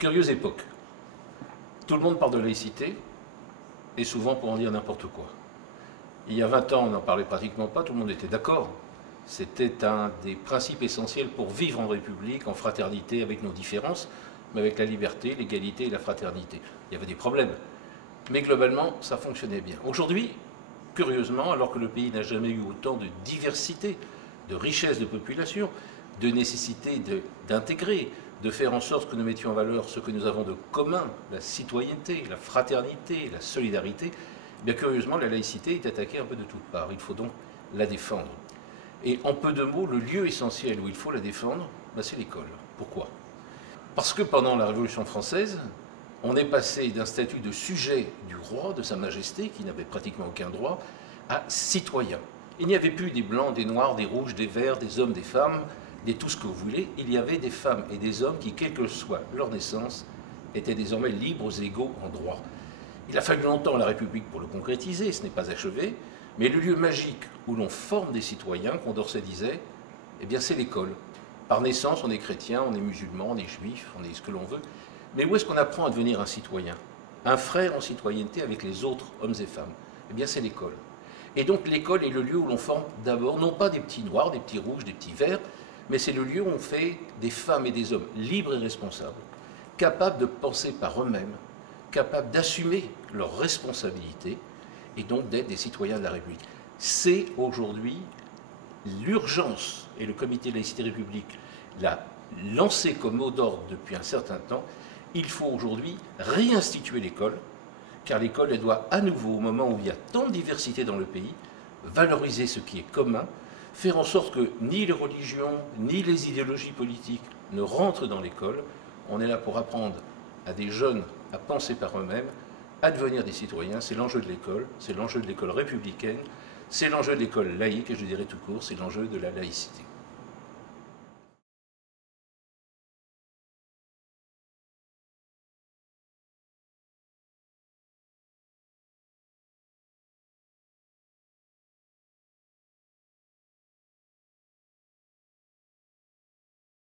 Curieuse époque. Tout le monde parle de laïcité, et souvent pour en dire n'importe quoi. Il y a 20 ans, on n'en parlait pratiquement pas, tout le monde était d'accord. C'était un des principes essentiels pour vivre en République, en fraternité, avec nos différences, mais avec la liberté, l'égalité et la fraternité. Il y avait des problèmes, mais globalement, ça fonctionnait bien. Aujourd'hui, curieusement, alors que le pays n'a jamais eu autant de diversité, de richesse de population, de nécessité d'intégrer, de faire en sorte que nous mettions en valeur ce que nous avons de commun, la citoyenneté, la fraternité, la solidarité, eh bien curieusement, la laïcité est attaquée un peu de toutes parts. Il faut donc la défendre. Et en peu de mots, le lieu essentiel où il faut la défendre, ben c'est l'école. Pourquoi? Parce que pendant la Révolution française, on est passé d'un statut de sujet du roi, de sa majesté, qui n'avait pratiquement aucun droit, à citoyen. Il n'y avait plus des blancs, des noirs, des rouges, des verts, des hommes, des femmes, des tout ce que vous voulez. Il y avait des femmes et des hommes qui, quelle que soit leur naissance, étaient désormais libres, égaux en droit. Il a fallu longtemps à la République pour le concrétiser, ce n'est pas achevé, mais le lieu magique où l'on forme des citoyens, Condorcet disait, eh bien c'est l'école. Par naissance, on est chrétien, on est musulman, on est juif, on est ce que l'on veut. Mais où est-ce qu'on apprend à devenir un citoyen? Un frère en citoyenneté avec les autres hommes et femmes? Eh bien c'est l'école. Et donc l'école est le lieu où l'on forme d'abord, non pas des petits noirs, des petits rouges, des petits verts, mais c'est le lieu où on fait des femmes et des hommes libres et responsables, capables de penser par eux-mêmes, capables d'assumer leurs responsabilités, et donc d'être des citoyens de la République. C'est aujourd'hui l'urgence, et le comité de laïcité république l'a lancé comme mot d'ordre depuis un certain temps. Il faut aujourd'hui réinstituer l'école, car l'école, elle doit à nouveau, au moment où il y a tant de diversité dans le pays, valoriser ce qui est commun, faire en sorte que ni les religions, ni les idéologies politiques ne rentrent dans l'école. On est là pour apprendre à des jeunes à penser par eux-mêmes, à devenir des citoyens. C'est l'enjeu de l'école, c'est l'enjeu de l'école républicaine, c'est l'enjeu de l'école laïque, et je dirais tout court, c'est l'enjeu de la laïcité.